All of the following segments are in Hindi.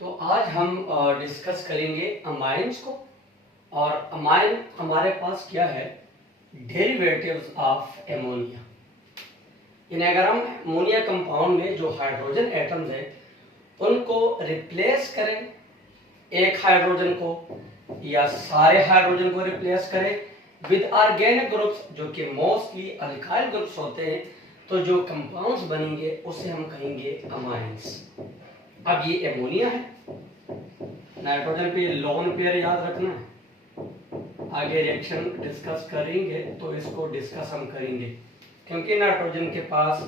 तो आज हम डिस्कस करेंगे अमाइंस को। और अमाइन हमारे पास क्या है, डेरिवेटिव्स ऑफ एमोनिया। यानी अगर हम अमोनिया कंपाउंड में जो हाइड्रोजन एटम्स हैं उनको रिप्लेस करें, एक हाइड्रोजन को या सारे हाइड्रोजन को रिप्लेस करें विद ऑर्गेनिक ग्रुप्स जो कि मोस्टली अल्काइल ग्रुप्स होते हैं, तो जो कंपाउंड्स बनेंगे उसे हम कहेंगे अमाइंस। अब ये एमोनिया है, नाइट्रोजन पे लोन पेयर याद रखना है। आगे रिएक्शन डिस्कस करेंगे तो इसको डिस्कस हम करेंगे, क्योंकि नाइट्रोजन के पास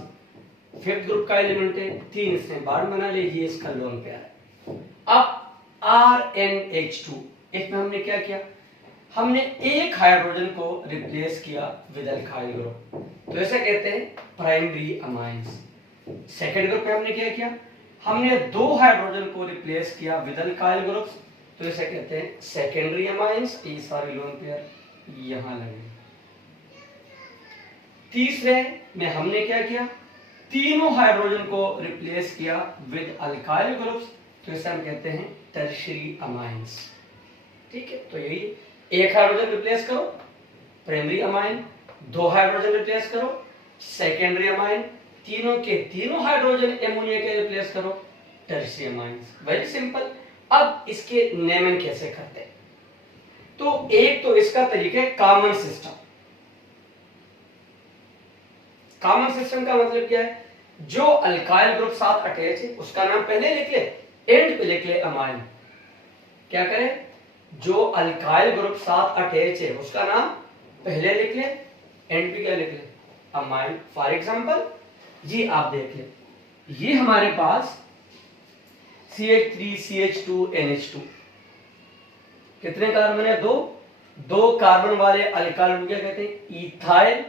फिफ्थ ग्रुप का एलिमेंट है, 3 इसने बार बना लीजिए, इसका लोन पेयर है। अब RNH2 इसमें हमने क्या किया, हमने एक हाइड्रोजन को रिप्लेस किया विद अल्काइल ग्रुप, तो ऐसे कहते हैं प्राइमरी अमाइंस। सेकंड ग्रुप में हमने क्या किया, हमने 2 हाइड्रोजन को रिप्लेस किया विद अल्काइल ग्रुप्स, तो इसे कहते हैं सेकेंडरी अमाइंस। ये सारे लोन पेयर यहां लगे। तीसरे में हमने क्या किया, तीनों हाइड्रोजन को रिप्लेस किया विद अल्काइल ग्रुप्स, तो इसे हम कहते हैं टर्शियरी अमाइंस। ठीक है, तो यही एक हाइड्रोजन रिप्लेस करो प्राइमरी अमाइन, 2 हाइड्रोजन रिप्लेस करो सेकेंडरी अमाइन, तीनों के तीनों हाइड्रोजन एमोनिया के रिप्लेस करो टर्शियरी अमाइंस। Very simple. अब इसके नेमिंग कैसे करते हैं, तो एक तो इसका तरीका है कॉमन सिस्टम। कॉमन सिस्टम का मतलब क्या है, जो अल्काइल ग्रुप साथ अटैच है उसका नाम पहले लिख ले, एंड पे लिख ले अमाइन। क्या करें, जो अल्काइल ग्रुप साथ अटैच है उसका नाम पहले लिख ले, एंड पे क्या लिख ले, अमाइन। फॉर एग्जांपल जी आप देख ले, ये हमारे पास CH3CH2NH2 कितने कार्बन है, 2 कार्बन वाले अल्काइल ग्रुप क्या कहते हैं, इथाइल,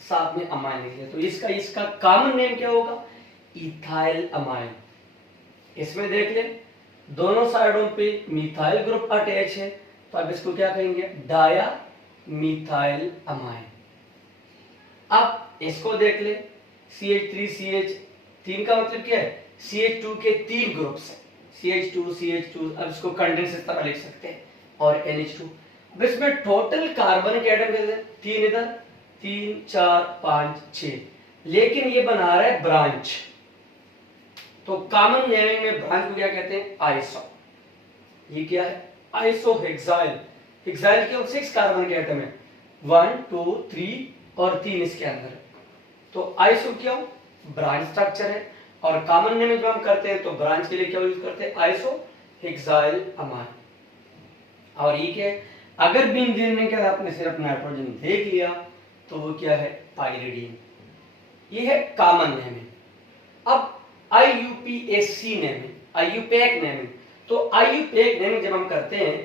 साथ में अमाइन लिख ले, तो इसका कॉमन नेम क्या होगा, इथाइल अमाइन। इसमें देख ले दोनों साइडों पे मिथाइल ग्रुप अटैच है, तो अब इसको क्या कहेंगे, डाया मिथाइल अमाइन। अब इसको देख ले CH3CH3 का मतलब क्या है, CH2 के 3 ग्रुप्स है, CH2, अब इसको कंडेंस इस तरह लिख सकते हैं, और NH2। अब इसमें टोटल कार्बन के एटम कितने, 3 इधर, 3 4 5 6, लेकिन ये बना रहा है ब्रांच, तो कॉमन नेमिंग में ब्रांच को क्या कहते हैं, आइसो। ये क्या है, आइसो हेक्साइल। हेक्साइल के 6 कार्बन के एटम है, 1 2 3 और 3 इसके अंदर है, तो आइसो क्यों, ब्रांच स्ट्रक्चर है। और कॉमन नेम जब हम करते हैं तो ब्रांच के लिए क्या यूज करते हैं, आइसो हेक्साइल अमाइन। और ये क्या है, अगर बेंजीन में क्या आपने सिर्फ नाइट्रोजन देख लिया तो वो क्या है, पाइरिडीन। ये है कॉमन नेमिंग। अब IUPAC नेमिंग, IUPAC नेमिंग, तो IUPAC नेमिंग जब हम करते हैं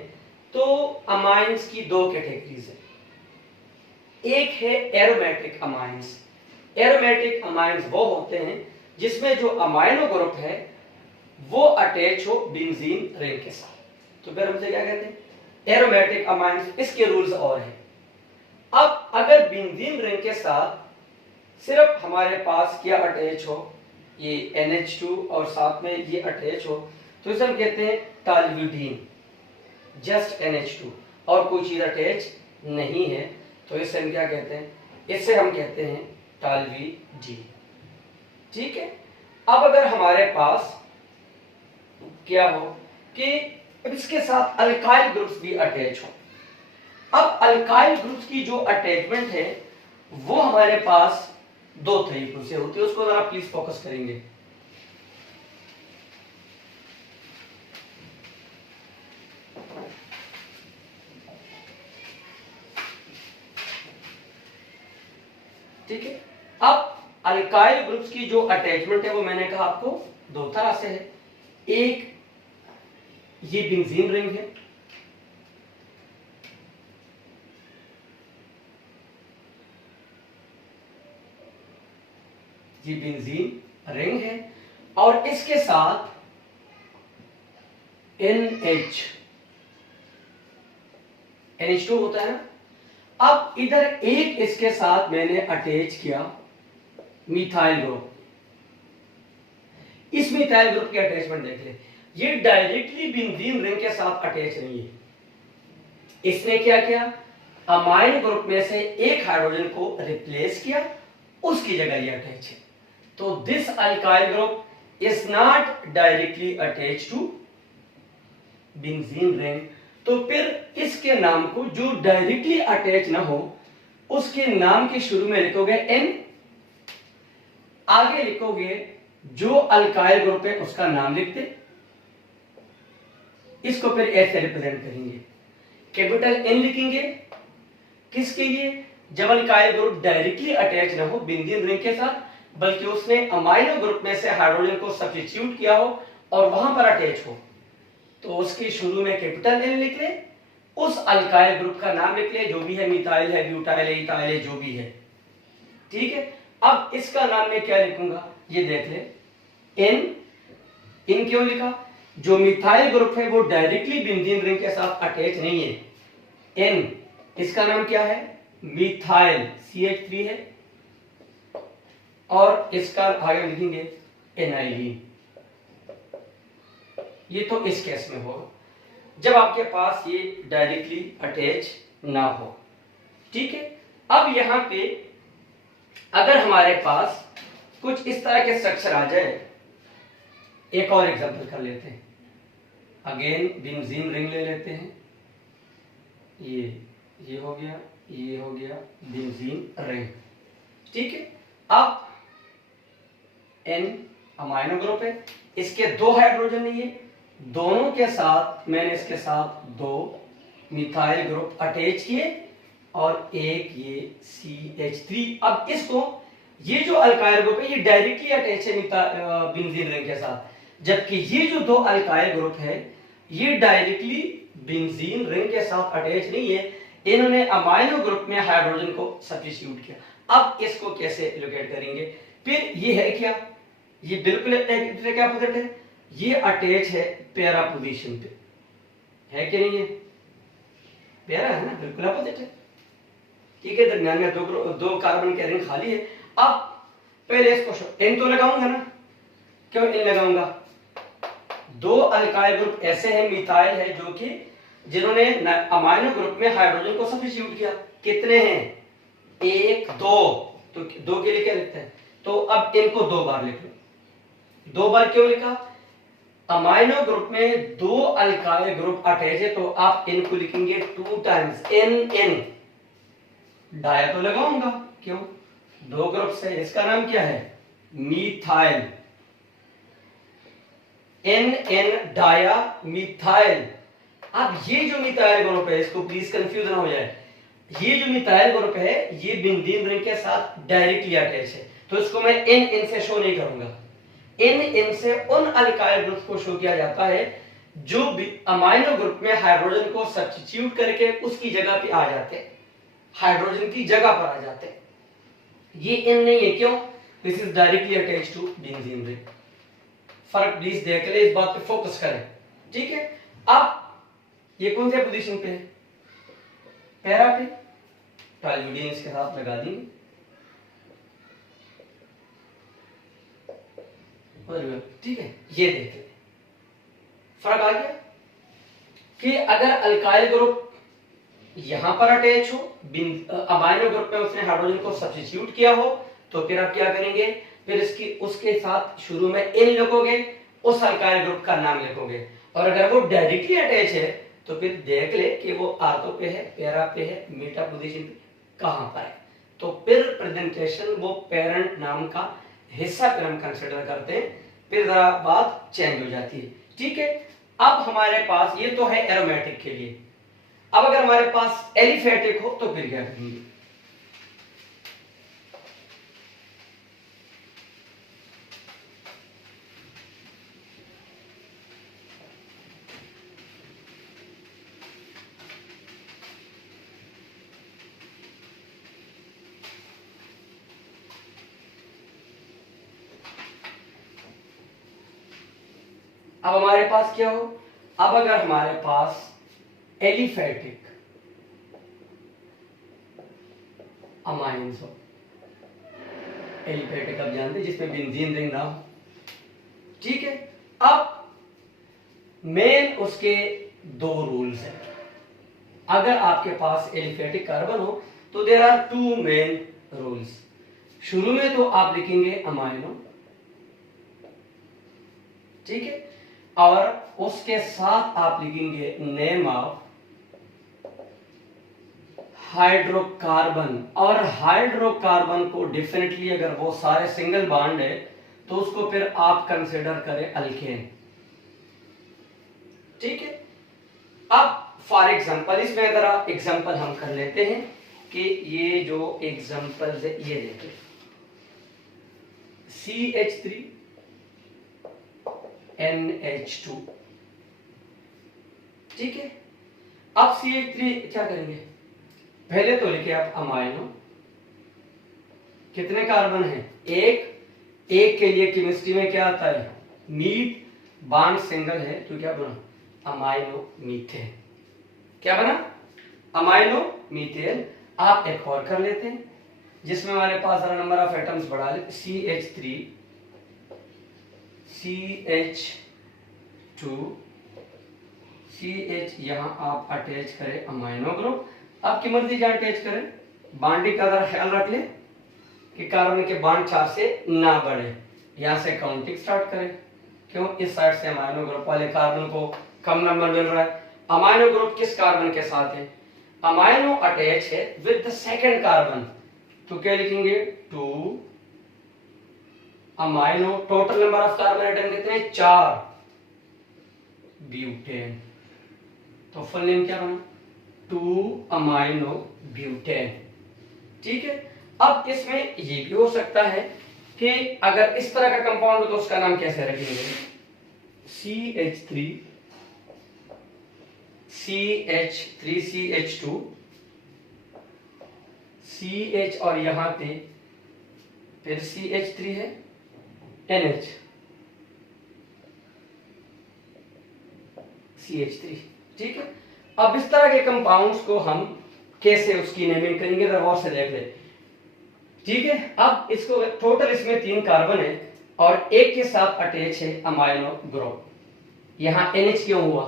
तो अमाइंस की 2 कैटेगरीज है। एक है एरोमेटिक अमाइंस। एरोमेटिक अमाइंस वो होते हैं जिसमें जो अमाइनो ग्रुप है वो अटैच हो बेंजीन रिंग के साथ, तो फिर हमसे क्या कहते हैं, एरोमेटिक अमाइंस। इसके रूल्स और हैं। अब अगर बेंजीन रिंग के साथ सिर्फ हमारे पास क्या अटैच हो, ये NH2 और साथ में ये अटैच हो, तो इसे हम कहते हैं टॉल्यूडीन, जस्ट NH2 और कोई चीज अटैच नहीं है, तो इसे हम क्या कहते हैं, इससे हम कहते हैं टॉल्यूडीन। ठीक है। अब अगर हमारे पास क्या हो कि इसके साथ अल्काइल ग्रुप्स भी अटैच हो। अब अल्काइल ग्रुप्स की जो अटैचमेंट है वो हमारे पास 2 तरीकों से होती है, उसको जरा प्लीज फोकस करेंगे। ठीक है। अब अल्काइल ग्रुप्स की जो अटैचमेंट है वो मैंने कहा आपको 2 तरह से है। एक ये बेंजीन रिंग है, ये बेंजीन रिंग है, और इसके साथ NH2 होता है ना। अब इधर एक इसके साथ मैंने अटैच किया मिथाइल ग्रुप, इस मिथाइल ग्रुप की अटैचमेंट देख ले। ये डायरेक्टली बेंजीन रिंग के साथ अटैच नहीं है। इसने क्या किया, अमाइन ग्रुप में से एक हाइड्रोजन को रिप्लेस किया, उसकी जगह ये अटैच है। तो this alkyl group is not directly attach to benzene ring. तो फिर इसके नाम को, जो डायरेक्टली अटैच ना हो, उसके नाम के शुरू में लिखोगे एन, आगे लिखोगे जो अल्काइल ग्रुप है उसका नाम लिखते, इसको फिर ऐसे रिप्रेजेंट करेंगे। कैपिटल एन लिखेंगे किसके लिए, जब अल्काइल ग्रुप डायरेक्टली अटैच ना हो बेंजीन रिंग के साथ, बल्कि उसने अमाइनो ग्रुप में से हाइड्रोजन को सब्स्टिट्यूट किया हो और वहां पर अटैच हो, तो उसके शुरू में कैपिटल एन लिख ले, उस अल्काइल ग्रुप का नाम लिख ले, जो भी है, मिथाइल है, ब्यूटाइल है, इथाइल है, जो भी है। ठीक है, अब इसका नाम मैं क्या लिखूंगा, ये देख ले, एन। इन क्यों लिखा, जो मिथाइल ग्रुप है वो डायरेक्टली बेंजीन रिंग के साथ अटैच नहीं है। एन, इसका नाम क्या है, मिथाइल, CH3 है, और इसका आगे लिखेंगे एनाइलीन। ये तो इस केस में होगा जब आपके पास ये डायरेक्टली अटैच ना हो। ठीक है, अब यहां पे अगर हमारे पास कुछ इस तरह के स्ट्रक्चर आ जाए, एक और एग्जांपल कर लेते हैं। अगेन बेंजीन रिंग ले लेते हैं, ये हो गया, ये हो गया बेंजीन रिंग। ठीक है, अब N अमाइनो ग्रुप है, इसके दो हाइड्रोजन नहीं है, दोनों के साथ मैंने इसके साथ दो मिथाइल ग्रुप अटैच किए और एक ये CH3। अब इसको, ये जो अल्काइल ग्रुप है ये डायरेक्टली अटैच है बेंजीन रिंग के साथ, जबकि ये जो दो अल्काइल ग्रुप है ये डायरेक्टली बेंजीन रिंग के साथ अटैच नहीं है, इन्होंने अमाइनो ग्रुप में हाइड्रोजन को सब्स्टिट्यूट किया। अब इसको कैसे लोकेट करेंगे, फिर ये है क्या, ये बिल्कुल एक दूसरे के अपोजिट है, ये अटैच है पैरा पोजीशन पे, है कि नहीं है, पैरा है ना, बिल्कुल अपोजिट है। ठीक है, दरमियान में दो कार्बन के रिंग खाली है। अब पहले इसको एन तो लगाऊंगा ना, क्यों एन लगाऊंगा, दो अल्काइल ग्रुप ऐसे हैं, मिथाइल है, जो कि जिन्होंने अमाइनो ग्रुप में हाइड्रोजन को सब्स्टिट्यूट किया। कितने हैं, एक, दो, तो दो के लिए क्या लिखते हैं, तो अब इनको दो बार लिख लो। दो बार क्यों लिखा, अमाइनो ग्रुप में दो अल्काइल ग्रुप अटैच है, तो आप इनको लिखेंगे 2 टाइम्स एन। डाया तो लगाऊंगा, क्यों, दो ग्रुप से, इसका नाम क्या है, मिथाइल, एन डाया मिथाइल। अब ये जो मिथाइल ग्रुप है, इसको प्लीज कंफ्यूज ना हो जाए, ये जो मिथाइल ग्रुप है ये बेंजीन रिंग के साथ डायरेक्टली अटैच है, तो इसको मैं एन से शो नहीं करूंगा। एन से उन अल्काइल ग्रुप को शो किया जाता है जो अमाइनो ग्रुप में हाइड्रोजन को सब्स्टिट्यूट करके उसकी जगह पे आ जाते हैं, हाइड्रोजन की जगह पर आ जाते हैं। ये एन नहीं है, क्यों, this is directly attached to benzene ring. फर्क प्लीज देख ले, इस बात पे फोकस करें। ठीक है, अब ये कौन से पोजीशन पे है, पैरा पे, टॉल्यूडिन इसके साथ लगा देंगे। ठीक है, ये देख ले, फर्क आ गया कि अगर अल्काइल ग्रुप यहां पर अटैच हो, अमाइनो ग्रुप में उसने हाइड्रोजन को सब्स्टिट्यूट किया हो, तो फिर आप क्या करेंगे, फिर इसकी उसके साथ शुरू में एन लिखोगे, उस अल्काइल ग्रुप का नाम लिखोगे, और अगर वो डायरेक्टली अटैच है तो फिर देख ले कि वो आर्थो पे है, पैरा पे है, मेटा पोजीशन पे कहां पर है, तो फिर प्रेजेंटेशन वो पेरेंट नाम का हिस्सा फिर हम कंसिडर करते हैं, फिर जरा बात चेंज हो जाती है। ठीक है, अब हमारे पास ये तो है एरोमेटिक के लिए। अब अगर हमारे पास एलिफेटिक हो तो फिर क्या करेंगे, अब हमारे पास क्या हो, अब अगर हमारे पास एलिफेटिक अमाइंस हो, एलिफेटिक आप जानते हैं जिसमें बेंजीन रिंग ना हो। ठीक है, अब मेन उसके दो रूल्स हैं। अगर आपके पास एलिफेटिक कार्बन हो तो there are two main rules. शुरू में तो आप लिखेंगे अमाइनो, ठीक है, और उसके साथ आप लिखेंगे नेम ऑफ हाइड्रोकार्बन। और हाइड्रोकार्बन को डेफिनेटली अगर वो सारे सिंगल बॉन्ड है तो उसको फिर आप कंसिडर करें अल्केन, ठीक है। अब फॉर एग्जांपल इसमें जरा एग्जांपल हम कर लेते हैं कि ये जो एग्जांपल्स है ये देखिए, CH3 NH2, ठीक है। अब CH3 क्या करेंगे, पहले तो लिखे आप अमाइनो, कितने कार्बन है, एक के लिए केमिस्ट्री में क्या आता है, मीट, बॉन्ड सिंगल है तो क्या बना, अमाइनो मीथेन। क्या बना, अमाइनो मीथेन। आप एक और कर लेते हैं जिसमें हमारे पास जरा नंबर ऑफ एटम्स बढ़ा ले, CH3 CH2 CH, यहां आप अटैच करें अमाइनो ग्रुप। आपकी मर्जी जहां अटैच करें, बॉन्डिंग का जरा ख्याल रख ले कि कार्बन के बॉन्ड 4 से ना बढ़े। यहां से काउंटिंग स्टार्ट करें, क्यों, इस साइड से अमाइनो ग्रुप वाले कार्बन को कम नंबर मिल रहा है। अमाइनो ग्रुप किस कार्बन के साथ है, अमाइनो अटैच है विद द सेकंड कार्बन, तो क्या लिखेंगे 2 amino. Total number of carbon atom कितने हैं, 4, ब्यूटेन। तो फुल नेम क्या बना, 2 अमाइनो ब्यूटेन, ठीक है। अब इसमें ये भी हो सकता है कि अगर इस तरह का कंपाउंड हो तो उसका नाम कैसे रखेंगे, CH3 CH2 CH और यहां पे फिर CH3 है NH CH3, ठीक है। अब इस तरह के कंपाउंड्स को हम कैसे उसकी नेमिंग करेंगे, जरा गौर से देख ले, ठीक है। अब इसको टोटल इसमें 3 कार्बन है और एक के साथ अटैच है अमाइनो ग्रुप। यहां NH क्यों हुआ,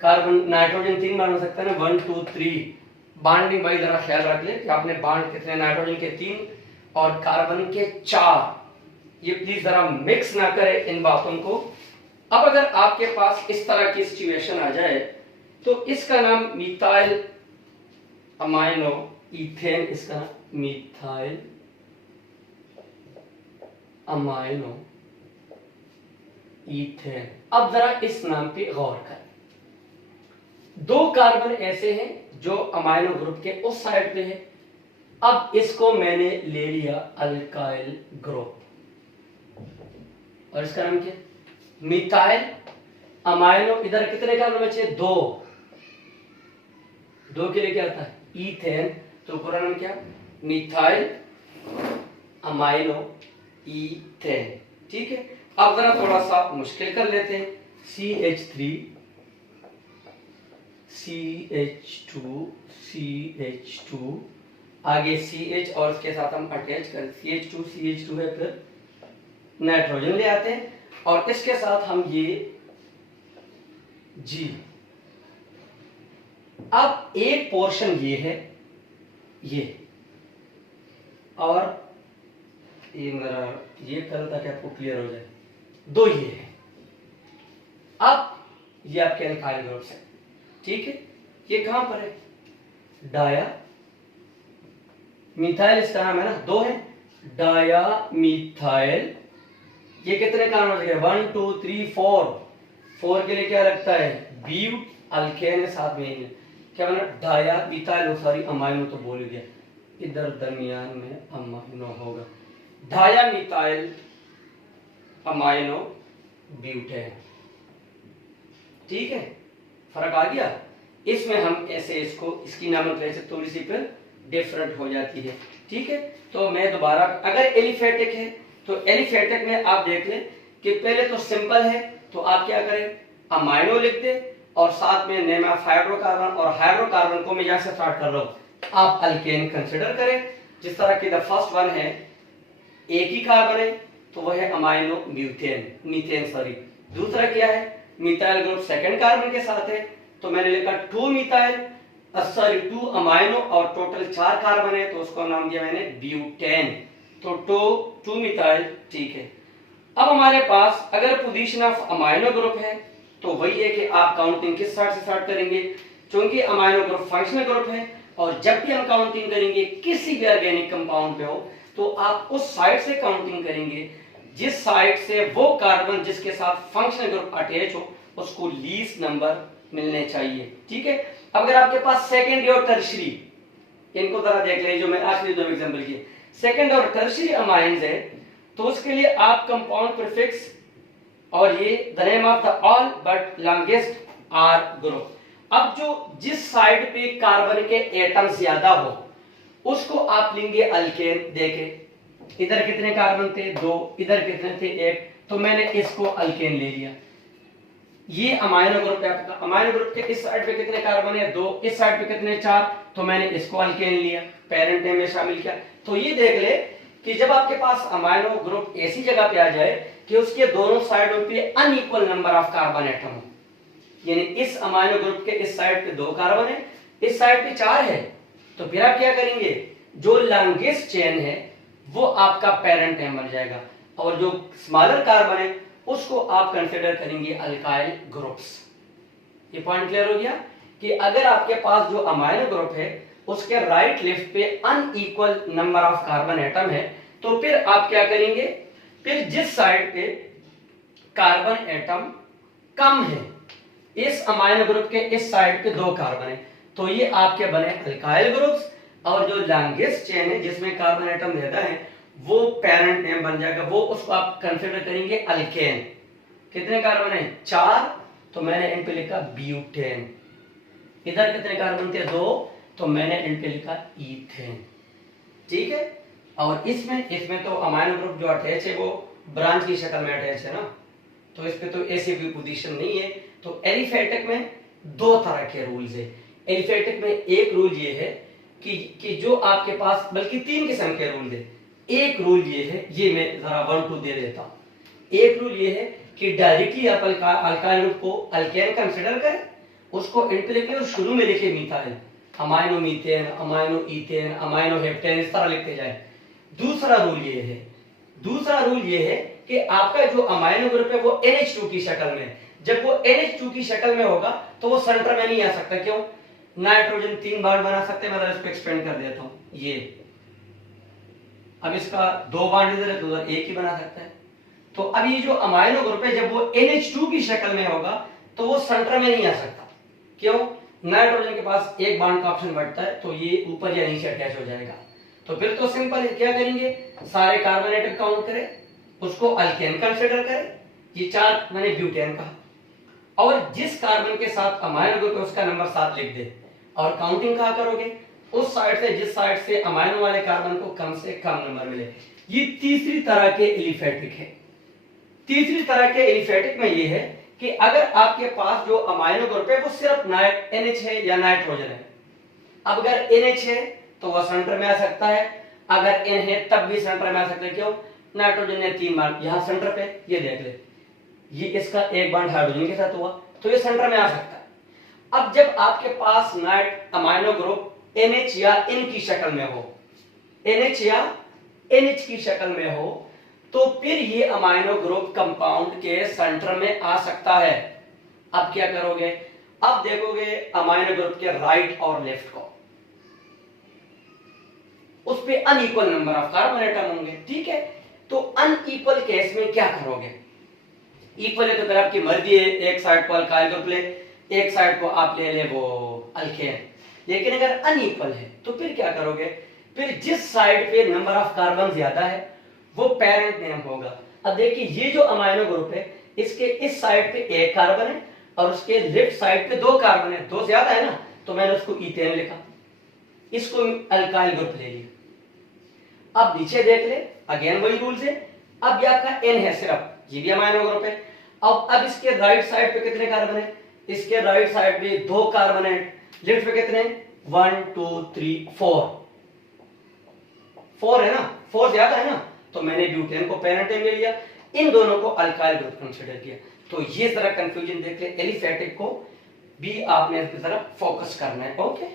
कार्बन नाइट्रोजन 3 बार हो सकता है ना, 1 2 3 बॉन्डिंग भाई जरा ख्याल रख ले कि आपने बॉन्ड कितने, नाइट्रोजन के 3 और कार्बन के 4, ये प्लीज जरा मिक्स ना करें इन बातों को। अब अगर आपके पास इस तरह की सिचुएशन आ जाए तो इसका नाम मिथाइल अमाइनो इथेन, इसका नाम मिथाइल अमाइनो इथेन। अब जरा इस नाम पे गौर करें, 2 कार्बन ऐसे हैं जो अमाइनो ग्रुप के उस साइड पे है। अब इसको मैंने ले लिया अल्काइल ग्रुप और इसका नाम क्या, मिथाइल अमाइनो। इधर कितने कार्बन बचे, 2 के लिए क्या आता है, इथेन, तो पूरा नाम क्या, मिथाइल अमाइनो इथेन, ठीक है। अब जरा थोड़ा सा मुश्किल कर लेते हैं, CH3 CH2 आगे CH और इसके साथ हम अटैच कर CH2 है, फिर नाइट्रोजन ले आते हैं और इसके साथ हम ये G। अब एक पोर्शन ये है, ये और ये मेरा ये कल तक आपको क्लियर हो जाए, 2 ये है। अब ये आपके अल्काइल ग्रुप्स है, ठीक है। ये कहां पर है, डाया मिथाइल, इसका नाम है ना, 2 है, डाया मिथाइल। ये कितने कार्बन हो गए, 1 2 3 4 के लिए क्या लगता है, ब्यूट, अल्केन है साथ में, क्या बना, डाया मिथाइल, सॉरी अमाइनो तो बोल गया, इधर दरमियान में अमाइनो होगा, डाया मिथाइल अमाइनो ब्यूटेन, ठीक है। फर्क आ गया, इसमें हम ऐसे इसको, इसकी नोमेनक्लेचर थोड़ी सी फिर डिफरेंट हो जाती है, ठीक है। तो मैं दोबारा, अगर एलिफेटिक है तो एलिफेटिक में आप देख लें कि पहले तो सिंपल है तो आप क्या करें, अमाइनो लिख दे और साथ में नेम ऑफ हाइड्रोकार्बन, और हाइड्रोकार्बन को मैं यहां से स्टार्ट कर रहा हूं, आप अल्केन कंसिडर करें। जिस तरह की द फर्स्ट वन है, एक ही कार्बन है तो वह है अमाइनो मीथेन, दूसरा क्या है मिथाइल ग्रुप सेकंड कार्बन के साथ है, तो मैंने लिखा 2 मिथाइल, सॉरी 2 अमाइनो, और टोटल 4 कार्बन है, तो उसको नाम दिया मैंने ब्यूटेन। तो 2 मिथाइल, ठीक है। अब हमारे पास अगर पोजीशन ऑफ अमाइनो ग्रुप है तो वही है कि आप काउंटिंग किस साइड से स्टार्ट करेंगे, क्योंकि अमाइनो ग्रुप फंक्शनल ग्रुप है, और जब भी हम काउंटिंग करेंगे किसी भी ऑर्गेनिक कंपाउंड पे हो तो आप उस साइड से काउंटिंग करेंगे जिस साइड से वो कार्बन जिसके साथ फंक्शनल ग्रुप अटैच हो उसको लीस्ट नंबर मिलने चाहिए, ठीक है। अगर आपके पास सेकेंडरी और टर्शियरी, इनको जरा देख लें, जो मैं आखिरी 2 एग्जांपल किए, सेकेंड और टर्शियरी अमाइंस है, तो उसके लिए आप कंपाउंड प्रीफिक्स और ये the name of the all but longest R group. अब जो जिस साइड पे कार्बन के एटम ज्यादा हो उसको आप लेंगे अल्केन। देखे इधर कितने कार्बन थे, 2, इधर कितने थे, 1, तो मैंने इसको अल्केन ले लिया। ये अमाइनो ग्रुप है आपका, अमाइनो ग्रुप के इस साइड पे कितने कार्बन है, 2, इस साइड पे कितने, 4, तो मैंने इसको अल्केन लिया, पेरेंट नेम में शामिल किया। तो ये देख ले कि जब आपके पास अमाइनो ग्रुप ऐसी जगह पे आ जाए कि उसके दोनों साइडों पे unequal number of carbon atom हो, यानी इस अमाइनो ग्रुप के इस साइड पे 2 कार्बन है, इस साइड पे 4 है, तो फिर आप क्या करेंगे, जो लॉन्गेस्ट चेन है वो आपका पेरेंट नेम बन जाएगा, और जो स्मॉलर कार्बन है उसको आप कंसीडर करेंगे अल्काइल ग्रुप्स। ये पॉइंट क्लियर हो गया कि अगर आपके पास जो अमाइनो ग्रुप है उसके राइट लेफ्ट पे unequal number of carbon atom है, तो फिर आप क्या करेंगे, फिर जिस साइड पे कार्बन एटम कम है, इस अमाइनो ग्रुप के इस साइड पे 2 कार्बन है, तो ये आपके बने अल्काइल ग्रुप्स, और जो लॉन्गेस्ट चेन है जिसमें कार्बन एटम ज्यादा है वो पेरेंट नेम बन जाएगा, वो उसको आप कंसीडर करेंगे अल्केन। कितने कार्बन है, 4, तो मैंने इन पे लिखा ब्यूटेन। इधर कितने कार्बन थे, 2, तो मैंने इन पे लिखा ईथेन, ठीक है। और इसमें तो अमाइनो ग्रुप जो अटैच है वो ब्रांच की शक्ल में अटैच है ना, तो इस पे तो ऐसी भी पोजीशन नहीं है। तो एलिफेटिक में 2 तरह के रूल्स है। एलिफेटिक में एक रूल ये है कि जो आपके पास, बल्कि 3 किस्म के रूल है। एक रूल ये है, ये मैं जरा 1 2 दे देता हूं। एक रूल ये है कि डायरेक्टली आप अल्काइल ग्रुप को अल्केन कंसीडर करें, उसको एंड पे लिखें और शुरू में लिखे methyl, amino methane, amino ethane, amino heptane, इस तरह लिखते जाए। दूसरा रूल ये है कि आपका जो अमाइनो ग्रुप है वो NH2 की शक्ल में है। जब वो NH2 की शक्ल में होगा तो वो सेंटर में नहीं आ सकता। क्यों? नाइट्रोजन 3 बॉन्ड बना सकते हैं। मैं इसको एक्सपेंड कर देता हूं। ये अब इसका 2 बॉन्ड इधर है तो उधर एक ही बना सकता है। तो अब ये जो अमाइनो ग्रुप है जब वो NH2 की शक्ल में होगा तो वो सेंटर में नहीं आ सकता। क्यों? नाइट्रोजन के पास एक बॉन्ड का ऑप्शन बढ़ता है तो ये ऊपर या नीचे अटैच हो जाएगा। तो फिर तो सिंपल है, क्या करेंगे, सारे कार्बन एटम काउंट करें, उसको अल्केन कंसीडर करें। ये 4 मैंने ब्यूटेन कहा, और जिस कार्बन के साथ अमाइनो ग्रुप है उसका नंबर 7 लिख दे। और काउंटिंग कहाँ करोगे? उस साइड से जिस साइड से अमाइनो वाले कार्बन को कम से कम नंबर मिले। ये तीसरी तरह के एलिफेटिक है। तीसरी तरह के एलिफेटिक में ये है कि अगर आपके पास जो अमाइनो ग्रुप है वो सिर्फ NH है या नाइट्रोजन है। अब अगर NH है तो वह सेंटर में आ सकता है, अगर N है तब भी सेंटर में आ सकता है। क्यों? नाइट्रोजन ने 3 बॉन्ड यहां सेंटर पे, ये देख ले, ये इसका एक बॉन्ड हाइड्रोजन के साथ हुआ तो ये सेंटर में आ सकता है। अब जब आपके पास अमाइनो ग्रुप NH या N की शक्ल में हो, NH या NH की शक्ल में हो, तो फिर ये अमाइनो ग्रुप कंपाउंड के सेंटर में आ सकता है। अब क्या करोगे? अब देखोगे अमाइनो ग्रुप के राइट और लेफ्ट को, उस पे unequal number of carbon atom होंगे। ठीक है, तो अनइक्वल केस में क्या करोगे? इक्वल है तो फिर आपकी मर्जी है, एक साइड को अल्काइल ग्रुप ले, एक साइड को आप ले वो अल्केन। लेकिन अगर अनइक्वल है तो फिर क्या करोगे? फिर जिस साइड पे नंबर ऑफ कार्बन ज्यादा है वो पेरेंट नेम होगा। अब देखिए ये जो अमाइनो ग्रुप है इसके इस साइड पे एक कार्बन है और उसके लेफ्ट साइड पे 2 कार्बन है, 2 ज्यादा है ना, तो मैंने उसको ईथेन लिखा, इसको अल्काइल ग्रुप ले लिया। अब नीचे देख ले, अगेन वही रूल्स है। अब ये आपका N है सिर्फ, ये भी अमाइनो ग्रुप है। अब इसके राइट साइड पे कितने कार्बन है? इसके राइट साइड पे 2 कार्बन है, लेफ्ट पे कितने? 1 2 3 4 है ना, 4 ज्यादा है ना, तो मैंने ब्यूटेन को पेरेंट नेम ले लिया, इन दोनों को अल्काइल ग्रुप कंसीडर किया। तो ये जरा कंफ्यूजन देख ले, एलिफेटिक को भी आपने इस तरह फोकस करना है। ओके।